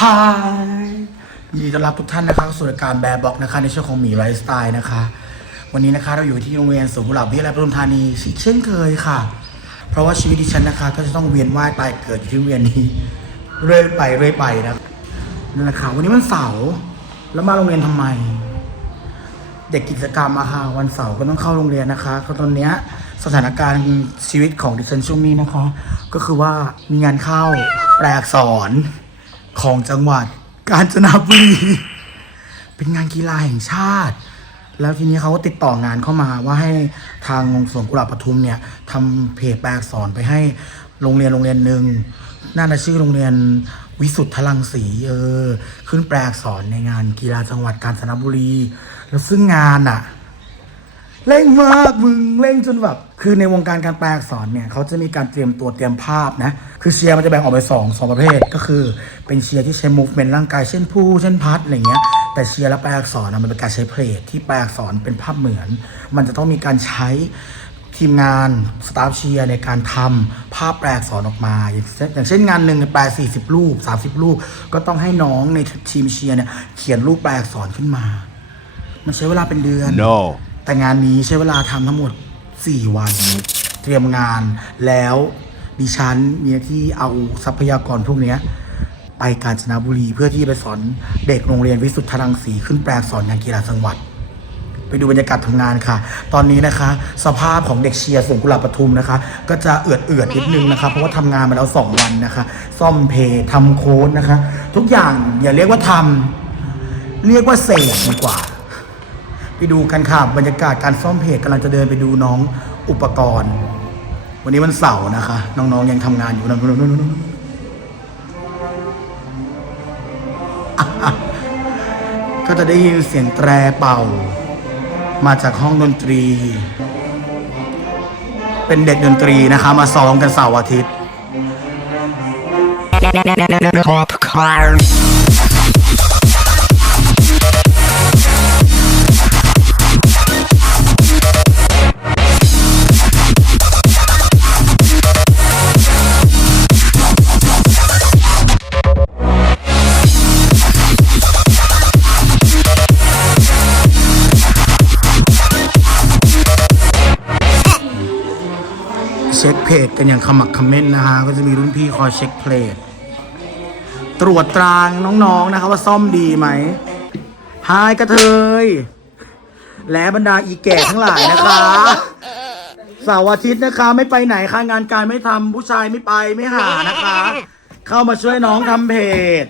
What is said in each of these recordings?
ฮายยินดีต้อนรับทุกท่านนะคะสู่รายการแบร์บ็อกนะคะในช่วงของหมีไลฟ์สไตล์นะคะ วันนี้นะคะเราอยู่ที่โรงเรียนสวนกุหลาบวิทยาลัยปทุมธานีเช่นเคยค่ะ เพราะว่าชีวิตดิฉันนะคะ ก็จะต้องเวียนว่ายตายเกิดอยู่ที่โรงเรียนนี้เรื่อยไปเรื่อยไปนะนั่นแหละค่ะวันนี้มันเสาร์ แล้วมาโรงเรียนทำไม เด็กกิจกรรมอะค่ะวันเสาร์ก็ต้องเข้าโรงเรียนนะคะเพราะตอนเนี้ยสถานการณ์ชีวิตของดิฉันช่วงนี้นะคะ ก็คือว่ามีงานเข้าแปลอักษรของจังหวัดกาญจนบุรีเป็นงานกีฬาแห่งชาติ แล้วทีนี้เขาก็ติดต่องานเข้ามาว่าให้ทางสวนกุหลาบปทุมเนี่ยทำเพจแปลอักษรไปให้โรงเรียนโรงเรียนหนึ่งน่าจะชื่อโรงเรียน วิสุทธลังสีเออ ขึ้นแปลอักษรในงานกีฬาจังหวัดกาญจนบุรี แล้วซึ่งงานอะเร่งมากมึงเร่งจนแบบ คือในวงการการแปลอักษรเนี่ยเขาจะมีการเตรียมตัวเตรียมภาพนะ คือเชียร์มันจะแบ่งออกไปสองสองประเภท ก็คือเป็นเชียร์ที่ใช้ movement ร่างกายเช่นผู้เช่นพัดอะไรเงี้ย แต่เชียร์และแปลอักษรนะมันเป็นการใช้เพลทที่แปลอักษรเป็นภาพเหมือน มันจะต้องมีการใช้ ทีมงานสตาฟเชียร์ในการทำภาพแปลอักษรออกมาอย่างเช่นอย่างเช่นงานหนึ่งแปล 40 รูป 30 รูป ก็ต้องให้น้องในทีมเชียร์เนี่ยเขียนรูปแปลอักษรขึ้นมา มันใช้เวลาเป็นเดือน No. แต่งานนี้ใช้เวลาทำทั้งหมด 4 วัน เตรียมงานแล้วดิฉันมีหน้าที่เอาทรัพยากรพวกเนี้ยไปกาญจนบุรีเพื่อที่จะไปสอนเด็กโรงเรียนวิสุทธรังสีขึ้นแปลอักษรงานกีฬาจังหวัด ไปดูบรรยากาศทำงานค่ะ ตอนนี้นะคะ สภาพของเด็กเชียร์สวนกุหลาบปทุมนะคะ ก็จะเอือดเอือดๆนิดนึงนะคะ เพราะว่าทำงานมาแล้ว 2 วันนะคะ ซ่อมเพจทำโค้ดนะคะ ทุกอย่างอย่าเรียกว่าทำเรียกว่าเสกดีกว่า ไปดูกันค่ะบรรยากาศการซ่อมเพจกำลังจะเดินไปดูน้องอุปกรณ์ วันนี้วันเสาร์นะคะ น้องๆยังทำงานอยู่นั่นนู่นนู่นนู่นอะๆก็จะได้ยินเสียงแตรเป่า มาจากห้องดนตรี เป็นเด็กดนตรีนะคะ มาซ้อมกันเสาร์อาทิตย์ Popcorn. เเพจกันอย่างขมักเขม้นนะฮะก็จะมีรุ่นพี่คอยเช็คเพลจตรวจตรางน้องๆนะคะว่าซ่อมดีไหมฮายกระเทย และบรรดาอีแก่ทั้งหลายนะคะเสาร์อาทิตย์นะคะ ไม่ไปไหนค่ะงานการไม่ทำผู้ชายไม่ไปไม่หานะคะ เข้ามาช่วยน้องทำเพจ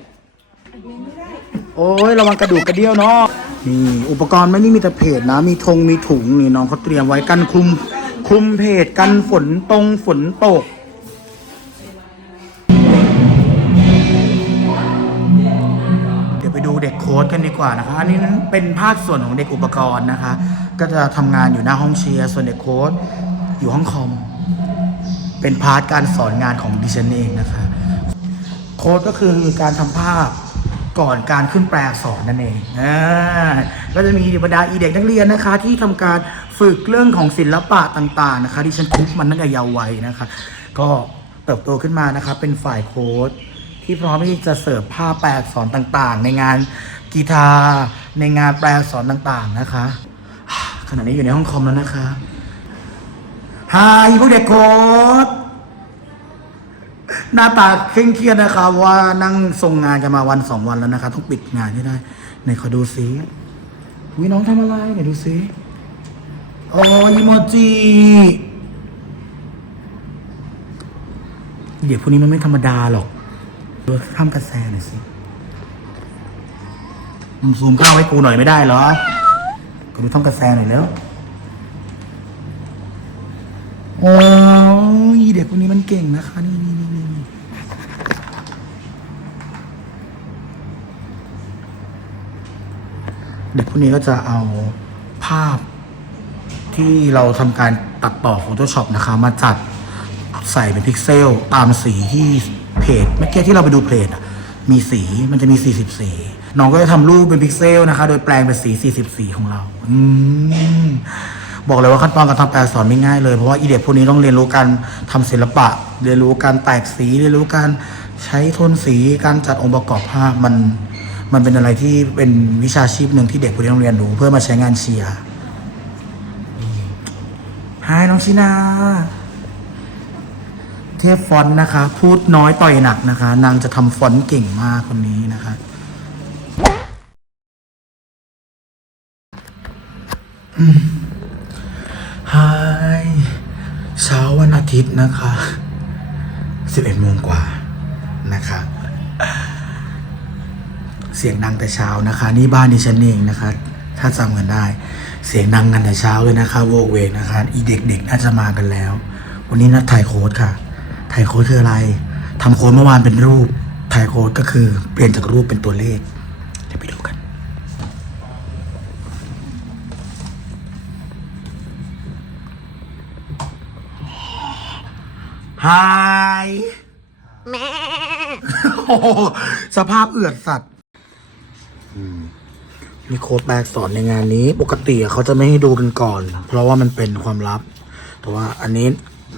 โอ้ยระวังกระดูกกระเดี่ยวเนาะนี่อุปกรณ์ไม่ได้มีแต่เพจนะ มีธงมีถุงนี่น้องเขาเตรียมไว้กันคลุม คลุมเพจกันฝนตรงฝนตก เดี๋ยวไปดูเด็กโค้ดกันดีกว่านะคะ อันนี้เป็นภาคส่วนของเด็กอุปกรณ์นะคะ ก็จะทำงานอยู่หน้าห้องเชียร์ ส่วนเด็กโค้ดอยู่ห้องคอม เป็นพาร์ทการสอนงานของดิฉันเองนะคะ โค้ดก็คือการทำภาพก่อนการขึ้นแปลอักษรนั่นเองอ่าก็จะมีบรรดาอีเด็กนักเรียนนะคะ ที่ทำการ ฝึกเรื่องของศิลปะต่าง ๆ นะคะที่ฉันทุกมันตั้งแต่เยาว์วัยนะคะ ก็เติบโตขึ้นมานะคะเป็นฝ่ายโค้ดที่พร้อมที่จะเสิร์ฟภาพแปลอักษรต่างๆ ในงานกีฬาในงานแปลอักษรต่างๆนะคะขณะนี้อยู่ในห้องคอมแล้วนะคะฮายพวกเด็กโค้ดหน้าตาเคร่งเครียดนะคะว่านั่งส่งงานกันมาวันสองวันแล้วนะคะ ต้องปิดงานให้ได้ไหนขอดูซิวิน้องทำอะไรไหนดูซิ โอ้ยโมจิ เดี๋ยวพวกนี้มันไม่ธรรมดาหรอกดูข้ามกระแสหน่อยสิมึงซูมเข้าให้กูหน่อยไม่ได้เหรอ ก็ดูท่อมกระแสหน่อยแล้วโอ้ยเด็กพวกนี้มันเก่งนะคะนี่นี่นี่นี่เด็กพวกนี้ก็จะเอาภาพ ที่เราทำการตัดต่อ Photoshop นะคะ มาจัดใส่เป็นพิกเซลตามสีที่เพจเมื่อกี้ที่เราไปดูเพจอะมีสีมันจะมี 40 สีน้องก็จะทำรูปเป็นพิกเซลนะคะ โดยแปลงเป็นสี 40 สีของเราอบอกเลยว่าขั้นตอนการทำแปลอักษรไม่ง่ายเลย เพราะว่าอีเด็กพวกนี้ต้องเรียนรู้การทำศิลปะ เรียนรู้การแตกสี เรียนรู้การใช้โทนสี การจัดองค์ประกอบภาพมัน มันเป็นอะไรที่เป็นวิชาชีพหนึ่งที่เด็กพวกนี้ต้องเรียนรู้เพื่อมาใช้งานเชียร์ ฮายน้องชินา เทพฟอนต์นะคะ พูดน้อยต่อยหนักนะคะ นางจะทำฟอนต์เก่งมากคนนี้นะคะฮายเช้าวันอาทิตย์นะคะ11โมงกว่านะคะ เสียงดังแต่เช้านะคะ นี่บ้านดิฉันเองนะคะ ถ้าจำกันได้ เสียงดังกันแต่เช้าเลยนะคะโวกเวกนะคะอีเด็กๆน่าจะมากันแล้ว วันนี้นัดถ่ายโค้ดค่ะ ถ่ายโค้ดคืออะไรทำโค้ดเมื่อวานเป็นรูป ถ่ายโค้ดก็คือเปลี่ยนจากรูปเป็นตัวเลขเดี๋ยวไปดูกันฮายโอ้โหสภาพเอือดสัตว์มี มีโค้ดแปลอักษรในงานนี้ ปกติเขาจะไม่ให้ดูกันก่อน เพราะว่ามันเป็นความลับ แต่ว่าอันนี้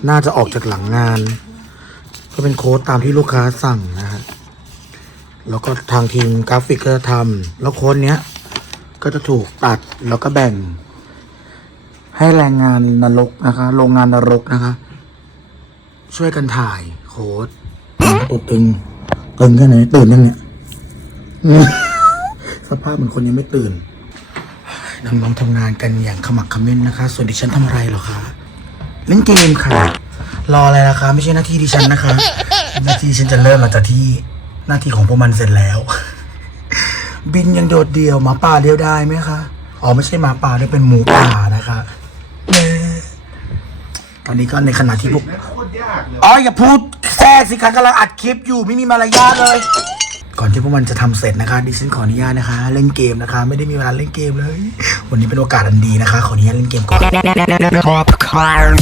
น่าจะออกจากหลังงาน ก็เป็นโค้ดตามที่ลูกค้าสั่งนะฮะแล้วก็ทางทีมกราฟิกก็จะทำแล้วโค้ดเนี้ย ก็จะถูกตัดแล้วก็แบ่ง ให้แรงงานนรกนะคะโรงงานนรกนะคะ ช่วยกันถ่ายโค้ดตัวตึงตึงแค่ไหนตื่นยังเนี่ย สภาพเหมือนคนยังไม่ตื่นน้องๆทำงานกันอย่างขมักเขม้นนะคะ ส่วนดิฉันทำอะไรเหรอคะเล่นเกมค่ะ รออะไรนะคะ ไม่ใช่หน้าที่ดิฉันนะคะ หน้าที่ฉันจะเริ่มหลังจากที่หน้าที่ของพวกมันเสร็จแล้ว บินยังโดดเดี่ยวหมาป่าเดียวได้ไหมคะอ๋อไม่ใช่หมาป่านี่เป็นหมูป่านะคะเน่ตอนนี้ก็ในขณะที่พวกอ๋ออย่าพูดแทรกสิคะกำลังอัดคลิปอยู่ไม่มีมารยาทเลย ก่อนที่พวกมันจะทำเสร็จนะคะดิฉันขออนุญาตนะคะ เล่นเกมนะคะ ไม่ได้มีเวลาเล่นเกมเลย วันนี้เป็นโอกาสอันดีนะคะ ขออนุญาตเล่นเกมก่อน Popcorn.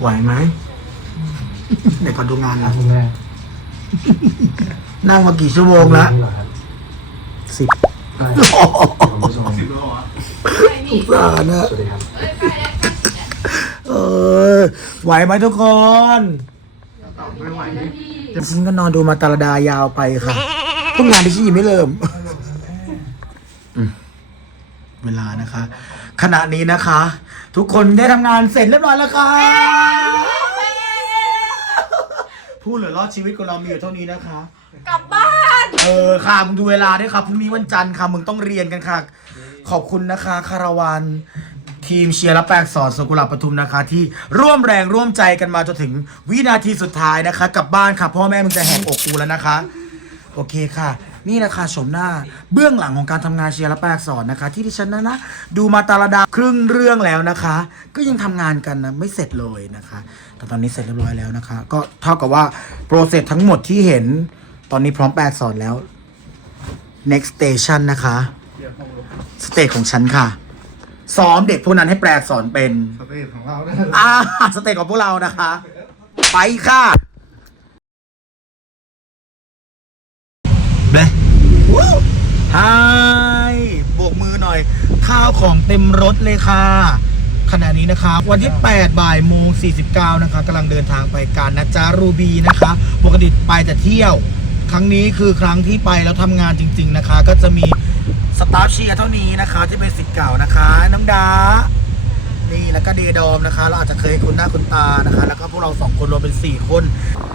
ไหวไหมเดี๋ยวก่อนดูงานนะคุณแม่ นั่งมากี่ชั่วโมงแล้วนี่เหรอครับสิบได้คุณผู้ชมสงสารนะสวัสดีครับเออไหวไหมทุกคนไม่ไหวฉันก็นอนดูมาตาลดายาวไปค่ะพวกงานที่ฉันยังไม่เริ่มอืมเวลานะคะ ขณะนี้นะคะ ทุกคนได้ทำงานเสร็จเรียบร้อยแล้วค่ะ ผู้เหลือรอดชีวิตของเรามีอยู่เท่านี้นะคะ กลับบ้านเออค่ะมึงดูเวลาด้วยครับพรุ่งนี้วันจันทร์ค่ะมึงต้องเรียนกันค่ะ ขอบคุณนะคะ คาราวานทีมเชียร์และแปลกสอนสกุลาปทุมนะคะ ที่ร่วมแรงร่วมใจกันมาจนถึงวินาทีสุดท้ายนะคะกลับบ้านค่ะ พ่อแม่มึงจะแหกอกกูแล้วนะคะ โอเคค่ะ นี่นะคะชมหน้าเบื้องหลังของการทำงานเชียร์และแปลอักษรนะคะ ที่ดิฉันนะนะ ดูมาตาลดาครึ่งเรื่องแล้วนะคะ ก็ยังทำงานกันนะไม่เสร็จเลยนะคะ แต่ตอนนี้เสร็จเรียบร้อยแล้วนะคะ ก็เท่ากับว่าโปรเซสทั้งหมดที่เห็นตอนนี้พร้อมแปลอักษรแล้ว next station นะคะ สเตจของฉันค่ะ ซ้อมเด็กพวกนั้นให้แปลอักษรเป็นสเตจของเราเนี่ยอ่าสเตจของพวกเรานะคะ ไปค่ะเบ้วู้ไฮโบกมือหน่อย ข้าวของเต็มรถเลยค่ะ ขณะนี้นะคะ วันที่ 8 บ่ายโมง 49 นะคะกำลังเดินทางไปการนะจ๊ะรูบีนะคะ ปกติไปแต่เที่ยว ครั้งนี้คือครั้งที่ไปแล้วทำงานจริง ๆนะคะ ก็จะมีสตาฟเชียร์เท่านี้นะคะ ที่เป็นสิทธิ์เก่านะคะ น้องดา นี่แล้วก็เดดอมนะคะ เราอาจจะเคยคุ้นหน้าคุ้นตานะคะ แล้วก็พวกเราสองคนรวมเป็น 4 คน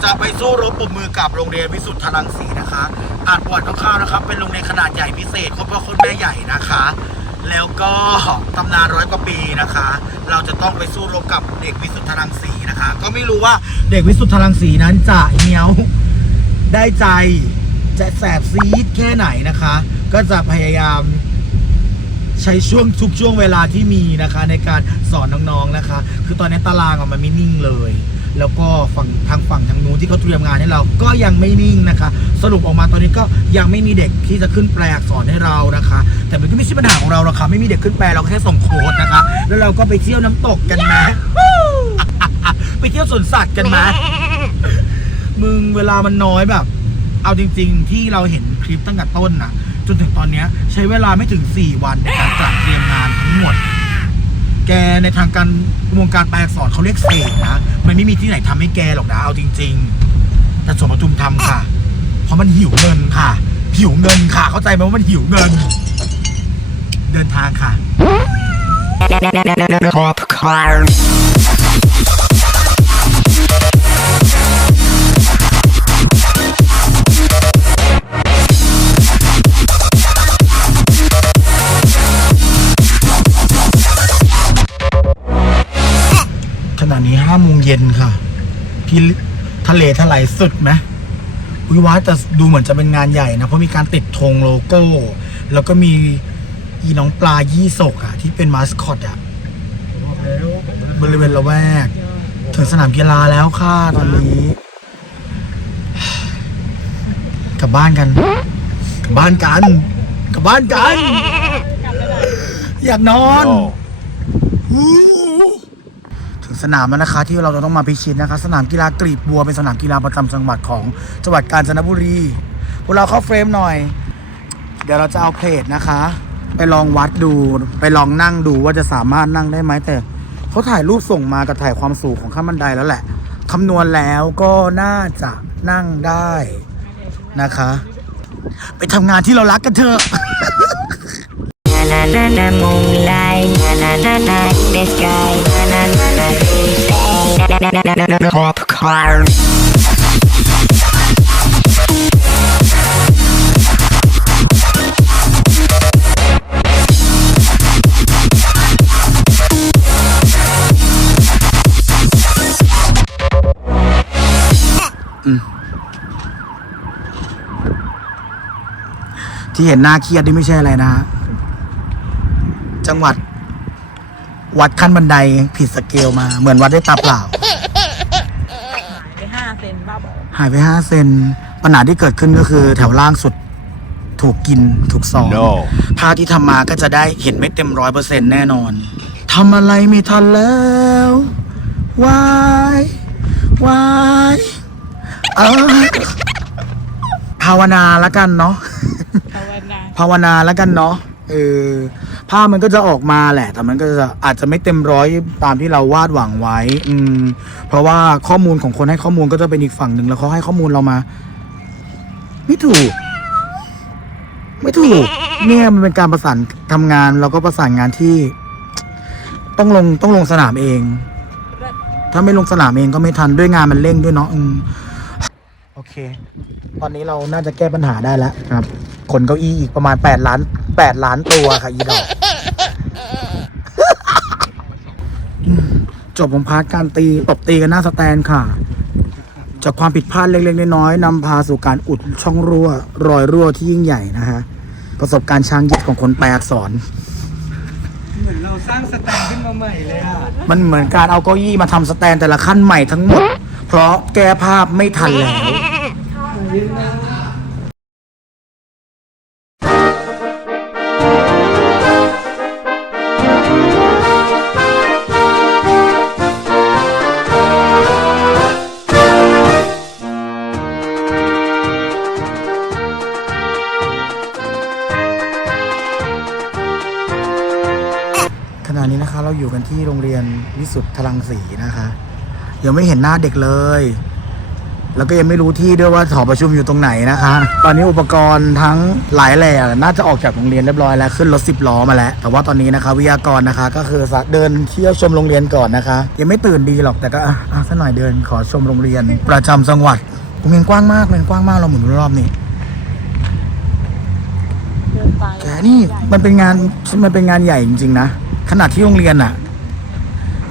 จะไปสู้รบปรบมือกับโรงเรียนวิสุทธารังสีนะคะอ่านประวัติคร่าวๆนะครับเป็นโรงเรียนขนาดใหญ่พิเศษคนพ่อคนแม่ใหญ่นะคะ แล้วก็ตำนานร้อยกว่าปีนะคะ เราจะต้องไปสู้รบกับเด็กวิสุทธารังสีนะคะ ก็ไม่รู้ว่าเด็กวิสุทธารังสีนั้นจะเหนียวได้ใจจะแสบซีดแค่ไหนนะคะ ก็จะพยายามใช้ช่วงทุกช่วงเวลาที่มีนะคะ ในการสอนน้องๆนะคะ คือตอนนี้ตารางอะมันไม่นิ่งเลย แล้วก็ฝั่งทางฝั่งทางนู้นที่เขาเตรียมงานให้เราก็ยังไม่นิ่งนะคะ สรุปออกมาตอนนี้ก็ยังไม่มีเด็กที่จะขึ้นแปลอักษรให้เรานะคะ แต่มันก็ไม่ใช่ปัญหาของเราหรอกค่ะไม่มีเด็กขึ้นแปลเราก็แค่ส่งโค้ดนะคะ แล้วเราก็ไปเที่ยวน้ำตกกันนะไปเที่ยวสวนสัตว์กันนะมึงเวลามันน้อยแบบ เอาจริง ๆ ที่เราเห็นคลิปตั้งแต่ต้นนะจนถึงตอนนี้ใช้เวลาไม่ถึง 4 วันในการจัดเตรียมงานทั้งหมด แกในทางการวงการแปลอักษรเขาเรียกเสกนะ มันไม่มีที่ไหนทำให้แกหรอกนะ เอาจริง ๆ แต่สวนประทุมทำค่ะ เพราะมันหิวเงินค่ะ หิวเงินค่ะ เข้าใจไหมว่ามันหิวเงิน เดินทางค่ะ นี้ห้าโมงเย็นค่ะพี่ทะเลทลายสุดไหมวิวาแต่ดูเหมือนจะเป็นงานใหญ่นะ เพราะมีการติดธงโลโก้ แล้วก็มีอีน้องปลายี่สกอะที่เป็นมาสคอตอะบริเวณละแวก ถึงสนามกีฬาแล้วค่ะตอนนี้ กลับบ้านกัน กลับบ้านกัน กลับบ้านกัน อยากนอนอู้ถึง สนามแล้วนะคะที่เราจะต้องมาพิชิตนะคะ สนามกีฬากรีบบัวเป็นสนามกีฬาประจำจังหวัดของจังหวัดกาญจนบุรีพวกเราเข้าเฟรมหน่อย เดี๋ยวเราจะเอาเพลทนะคะ ไปลองวัดดูไปลองนั่งดูว่าจะสามารถนั่งได้ไหมแต่เขาถ่ายรูปส่งมากับถ่ายความสูงของขั้นบันไดแล้วแหละคำนวณแล้วก็น่าจะนั่งได้นะคะ ไปทำงานที่เรารักกันเถอะ Na na na moonlight. Na na na na the sky. Na na na Popcorn. ที่เห็นหน้าเครียดนี่ไม่ใช่อะไรนะฮะจังหวัด วัดขั้นบันไดผิดสเกลมา เหมือนวัดได้ตาเปล่า ไปห้าเซนบ้าบอ หายไปห้าเซน ปัญหาที่เกิดขึ้นก็คือแถวล่างสุดถูกกินถูกซองภาพที่ทำมาก็จะได้เห็นไม่เต็มร้อยเปอร์เซ็นแน่นอนทำอะไรไม่ทันแล้ววายวายเออภาวนาแล้วกันเนาะภาวนาภาวนาแล้วกันเนาะเออ ภาพมันก็จะออกมาแหละ แต่มันก็จะอาจจะไม่เต็มร้อยตามที่เราวาดหวังไว้ อืม เพราะว่าข้อมูลของคนให้ข้อมูลก็จะเป็นอีกฝั่งหนึ่งแล้วเขาให้ข้อมูลเรามา ไม่ถูก ไม่ถูก เนี่ยมันเป็นการประสานทำงานแล้วก็ประสานงานที่ ต้องลงต้องลงสนามเอง ถ้าไม่ลงสนามเองก็ไม่ทันด้วยงานมันเร่งด้วยเนาะอืมโอเค ตอนนี้เราน่าจะแก้ปัญหาได้แล้วครับ ขนเก้าอี้อีกประมาณแปดล้านแปดล้านตัวค่ะอีดอก อืม จบของพาร์ทการตีตบตีกันหน้าสแตนค่ะ จากความผิดพลาดเล็กๆน้อยๆนำพาสู่การอุดช่องรั่ว รอยรั่วที่ยิ่งใหญ่นะฮะประสบการณ์ช้างยึดของคนแปลอักษร เหมือนเราสร้างสแตนขึ้นมาใหม่เลยอะมันเหมือนการเอาเก้าอี้มาทำสแตนแต่ละขั้นใหม่ทั้งหมด เพราะแก้ภาพไม่ทันแล้ว วิสุทธ์พลังศรีนะคะ ยังไม่เห็นหน้าเด็กเลย แล้วก็ยังไม่รู้ที่ด้วยว่าหอประชุมอยู่ตรงไหนนะคะ ตอนนี้อุปกรณ์ทั้งหลายแหล่น่าจะออกจากโรงเรียนเรียบร้อยแล้วขึ้นรถสิบล้อมาแล้ว แต่ว่าตอนนี้นะคะ วิทยากรนะคะ ก็คือเดินเที่ยวชมโรงเรียนก่อนนะคะ ยังไม่ตื่นดีหรอกแต่ก็อะสักหน่อยเดินขอชมโรงเรียน ประจำจังหวัดโรงเรียนกว้างมากเลยกว้างมากเราหมุนรอบนี่แกนี่มันเป็นงานมันเป็นงานใหญ่จริงๆนะขนาดที่โรงเรียนอะ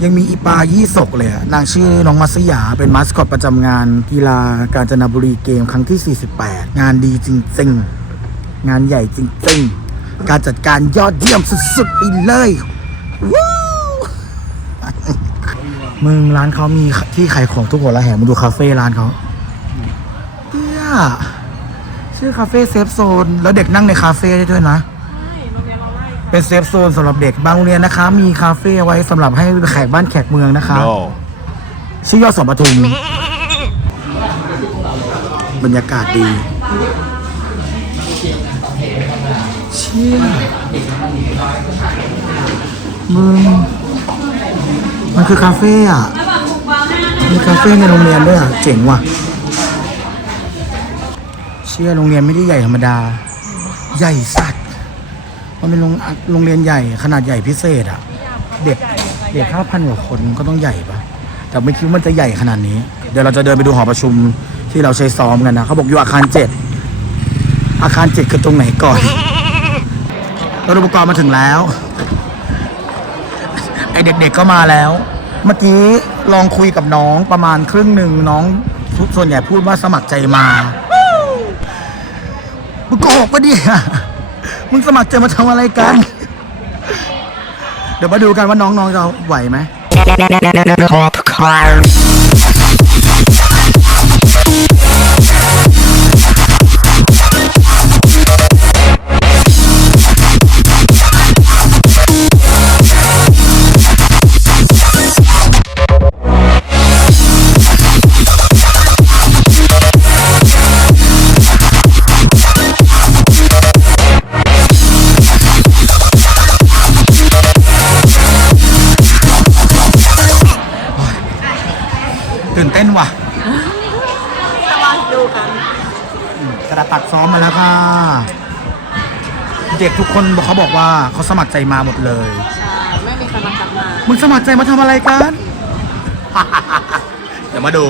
ยังมีอีปายี่ศกเลยอะนางชื่อน้องมัสยาเป็นมาสคอตประจำงานกีฬากาญจนบุรีเกมครั้งที่ 48 งานดีจริงๆ งานใหญ่จริงๆ การจัดการยอดเยี่ยมสุดๆไปเลยวู้มึงร้านเขามีที่ขายของทุกหัวละแห่งมึงดูคาเฟ่ร้านเขาเตี้ยชื่อคาเฟ่เซฟโซน แล้วเด็กนั่งในคาเฟ่ได้ด้วยนะ ใช่โรงเรียน เราไล่เป็นเซฟโซนสำหรับเด็กบางโรงเรียนนะคะ มีคาเฟ่ไว้สำหรับให้แขกบ้านแขกเมืองนะคะชื่อยอดสมปทุม บรรยากาศดี เชี่ยมึงมันคือคาเฟ่อะมีคาเฟ่ในโรงเรียนด้วยอะเจ๋งว่ะ เชี่ยโรงเรียนไม่ได้ใหญ่ธรรมดา ใหญ่สัตว์ มันเป็นโรงโรงเรียนใหญ่ขนาดใหญ่พิเศษอะเด็กเด็กห้าพันกว่าคนก็ต้องใหญ่ปะแต่ไม่คิดว่ามันจะใหญ่ขนาดนี้ เดี๋ยวเราจะเดินไปดูหอประชุมที่เราใช้ซ้อมกันนะเขาบอกอยู่อาคารเจ็ดอาคารเจ็ดคือตรงไหนก่อนรถอุปกรณ์มาถึงแล้ว ไอเด็กๆก็มาแล้ว เมื่อกี้ลองคุยกับน้องประมาณครึ่งหนึ่งน้องส่วนใหญ่พูดว่าสมัครใจมามึงโกหกปะเนี่ย มึงสมัครใจมาทำอะไรกัน เดี๋ยวมาดูกันว่าน้องๆจะไหวไหม ตื่นเต้นว่ะมาดูกันกระดาษตัดซ้อมมาแล้วค่ะ เด็กทุกคนเขาบอกว่าเขาสมัครใจมาหมดเลย ใช่ ไม่มีใครบังคับมา มึงสมัครใจมาทำอะไรกัน เดี๋ยวมาดู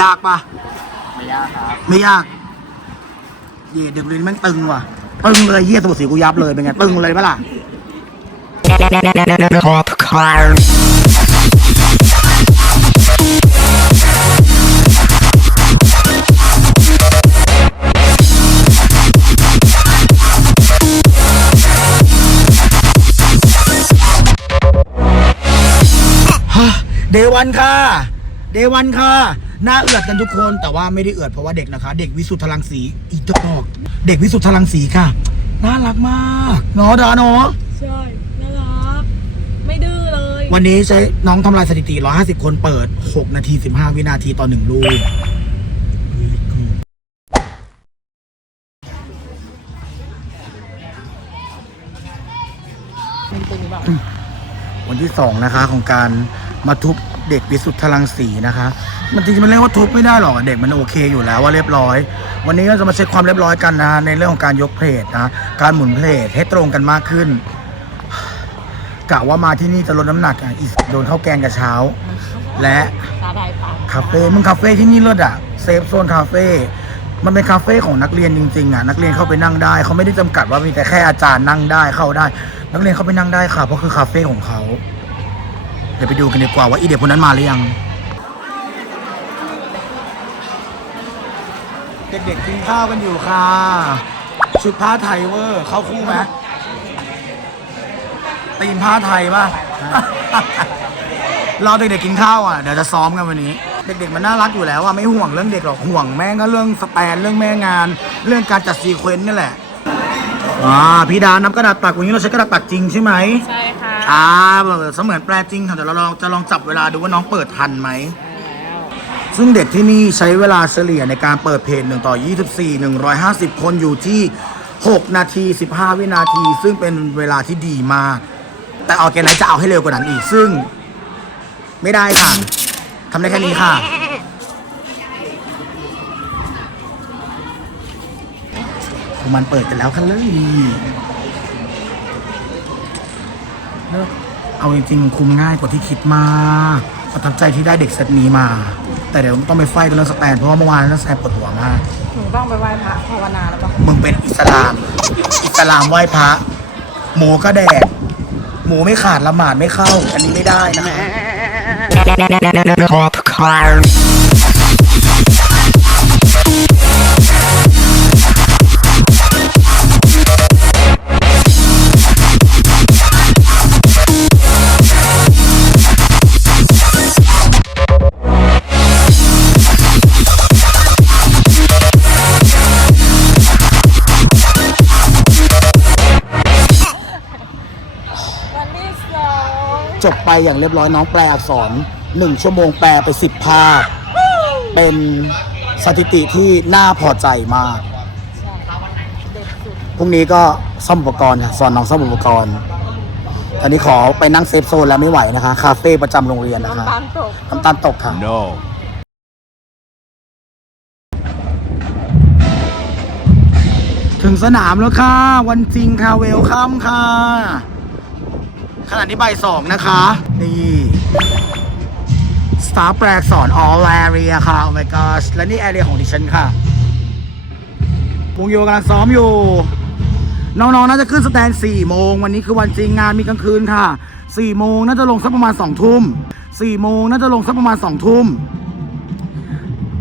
ยากปะไม่ยากครับไม่ยากเย่เด็กเรียนแม่งตึงว่ะ ตึงเลยเยี่ยสมุดสีกูยับเลยเป็นไงตึงเลยปะล่ะ Popcorn. เดวันค่ะ เดวันค่ะหน้าเอือดกันทุกคนแต่ว่าไม่ได้เอือดเพราะว่าเด็กนะคะ เด็กวิสุทธลังสีอีกตอกเด็กวิสุทธลังสีค่ะ น่ารักมากเนาะดาเนาะใช่ น่ารัก ไม่ดื้อเลย วันนี้ใช้น้องทำลายสถิติ 150 คนเปิด 6 นาที 15 วินาทีต่อหนึ่งลูก วันที่สองนะคะ ของการมาทุบเด็กวิสุทธลังสีนะคะ มันจริงๆมันเรียกว่าทุบไม่ได้หรอกเด็กมันโอเคอยู่แล้วว่าเรียบร้อย วันนี้ก็จะมาเช็คความเรียบร้อยกันนะในเรื่องของการยกเพลทนะการหมุนเพลทให้ตรงกันมากขึ้น กะว่ามาที่นี่จะลดน้ำหนักอะอีกโดนข้าวแกงกับเช้า และตาได้ปากคาเฟ่มึงคาเฟ่ที่นี่เลิศอะเซฟโซนคาเฟ่มันเป็นคาเฟ่ของนักเรียนจริงๆอะนักเรียนเข้าไปนั่งได้เขาไม่ได้จำกัดว่ามีแต่แค่อาจารย์นั่งได้เข้าได้ นักเรียนเข้าไปนั่งได้ค่ะเพราะคือคาเฟ่ของเขาเดี๋ยวไปดูกันดีกว่าว่าอีเด็กคนนั้นมาหรือยัง เด็กๆกินข้าวกันอยู่ค่ะ ชุดผ้าไทยเวอร์เข้าคู่ไหม ตีมผ้าไทยป่ะ เราเด็กๆกินข้าวอะ เดี๋ยวจะซ้อมกันวันนี้ เด็กๆมันน่ารักอยู่แล้วอะไม่ห่วงเรื่องเด็กหรอกห่วงแม่งก็เรื่องสแตนเรื่องแม่งาน เรื่องการจัดซีเควนต์นี่แหละ อ่าพี่ดานับกระดาษตักวันนี้เราใช้กระดาษตักจริงใช่ไหมใช่ค่ะอ่าเสมือนแปลจริงค่ะเดี๋ยวเราลองจะลองจับเวลาดูว่าน้องเปิดทันไหม ซึ่งเด็กที่นี่ใช้เวลาเฉลี่ยในการเปิดเพจ1ต่อ 24 150 คนอยู่ที่ 6 นาที 15 วินาที ซึ่งเป็นเวลาที่ดีมาก แต่ออร์แกไนซ์จะเอาให้เร็วกว่านั้นอีก ซึ่ง ไม่ได้ค่ะทำได้แค่นี้ค่ะพวกมันเปิดกันแล้วกันเลยเลิกเอาจริงๆคุมง่ายกว่าที่คิดมากประทับใจที่ได้เด็กเซตนี้มา แต่เดี๋ยวต้องไปไฟต์กับเรื่องสแตนเพราะว่าเมื่อวานเรื่องสแตนปวดหัวมากหนูต้องไปไหว้พระภาวนาแล้วปะมึงเป็นอิสลาม อิสลามไหว้พระหมูก็แดก หมูไม่ขาดละหมาดไม่เข้า อันนี้ไม่ได้นะคะ Pop Car. จบไปอย่างเรียบร้อยน้องแปลอักษรหนึ่งชั่วโมงแปลไปสิบภาพ เป็นสถิติที่น่าพอใจมากพรุ่งนี้ก็ซ่อมอุปกรณ์ค่ะสอนน้องซ่อมอุปกรณ์ตอนนี้ขอไปนั่งเซฟโซนแล้วไม่ไหวนะคะ คาเฟ่ประจำโรงเรียนนะคะน้ำตาลตกน้ำตาลตกค่ะ No. ถึงสนามแล้วค่ะ วันจริงค่ะ เวลคัมค่ะ ขณะนี้ใบสองนะคะ นี่สตาร์แปลกสอน all area ค่ะ oh my gosh และนี่ area ของดิฉันค่ะ วงโยกำลังซ้อมอยู่ น้องๆ น่าจะขึ้นสแตน4โมง วันนี้คือวันจริงงานมีกลางคืนค่ะ4โมงน่าจะลงสักประมาณ2ทุ่ม4โมงน่าจะลงสักประมาณ2ทุ่ม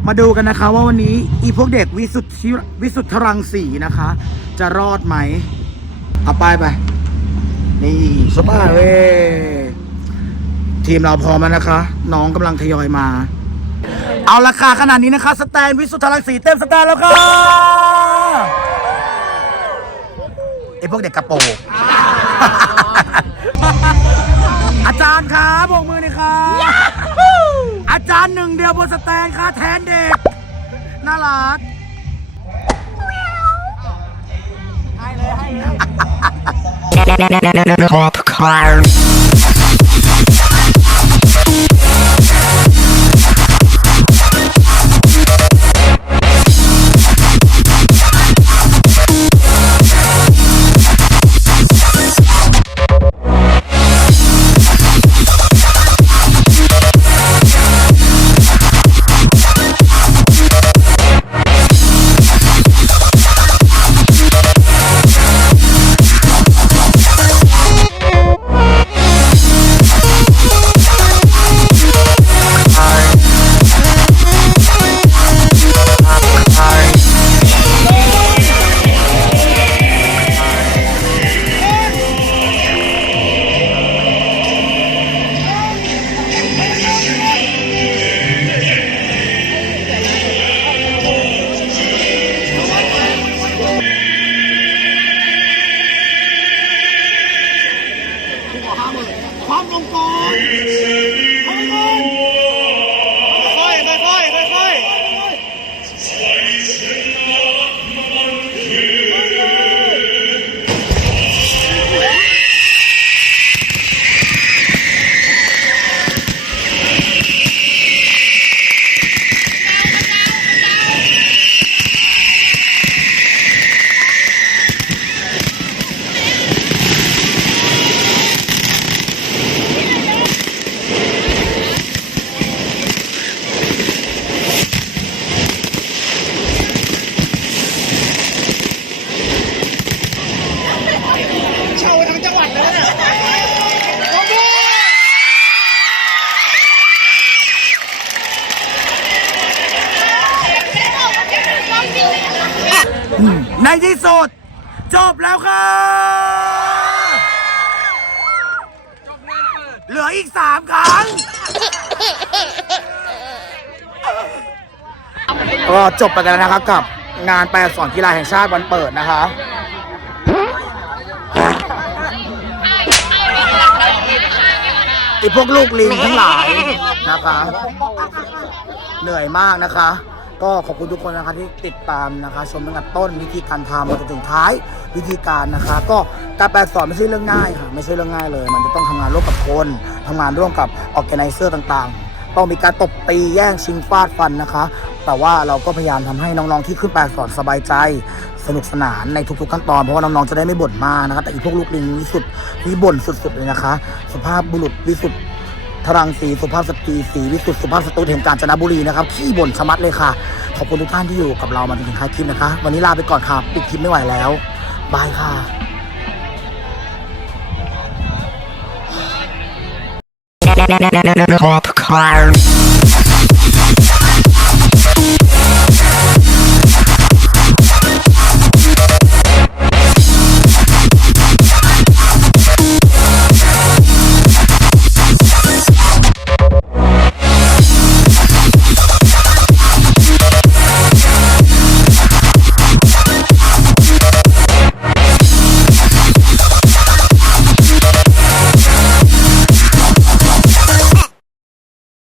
มาดูกันนะคะว่าวันนี้อีพวกเด็กวิสุทธิวิสุทธรังสีนะคะ จะรอดไหม เอาไปไป นี่สบายเว้ยทีมเราพร้อมแล้วนะคะ น้องกำลังทยอยมา เอาราคาขนาดนี้นะคะ สแตนวิสุทธรังสีเต็มสแตนแล้วค่ะไอพวกเด็กกระโปรงอาจารย์ครับบกมือหน่อยครับ อาจารย์หนึ่งเดียวบนสแตนค่ะแทนเด็ก น่ารัก Popcorn. ความ เหลืออีกสามครั้ง ก็จบไปกันแล้วนะครับกับงานแปลสอนกีฬาแห่งชาติวันเปิดนะคะ ไอพวกลูกลิงทั้งหลายนะคะ เหนื่อยมากนะคะ ก็ขอบคุณทุกคนนะคะที่ติดตามนะคะ ชมตั้งแต่ต้นวิธีการทำมาจนถึงท้ายวิธีการนะคะ ก็การแปลสอนไม่ใช่เรื่องง่ายค่ะไม่ใช่เรื่องง่ายเลย มันจะต้องทำงานร่วมกับคนทำงานร่วมกับออแกไนเซอร์ต่างๆ ต้องมีการตบตีแย่งชิงฟาดฟันนะคะ แต่ว่าเราก็พยายามทำให้น้องๆที่ขึ้นแปลสอนสบายใจ สนุกสนานในทุกๆขั้นตอนเพราะว่าน้องๆจะได้ไม่บ่นมากนะคะแต่อีพวกลูกลิงวิสุทธ์ที่บ่นสุดๆเลยนะคะ สภาพบุรุษวิสุทธ์ ทรังสีสุภาพสตรีสีวิสุทธิสุภาพสตรีแห่งกาญจนบุรีนะครับขี้บ่นชะมัดเลยค่ะ ขอบคุณทุกท่านที่อยู่กับเรามาจนถึงท้ายคลิปนะคะ วันนี้ลาไปก่อนค่ะปิดคลิปไม่ไหวแล้วบายค่ะ Popcorn.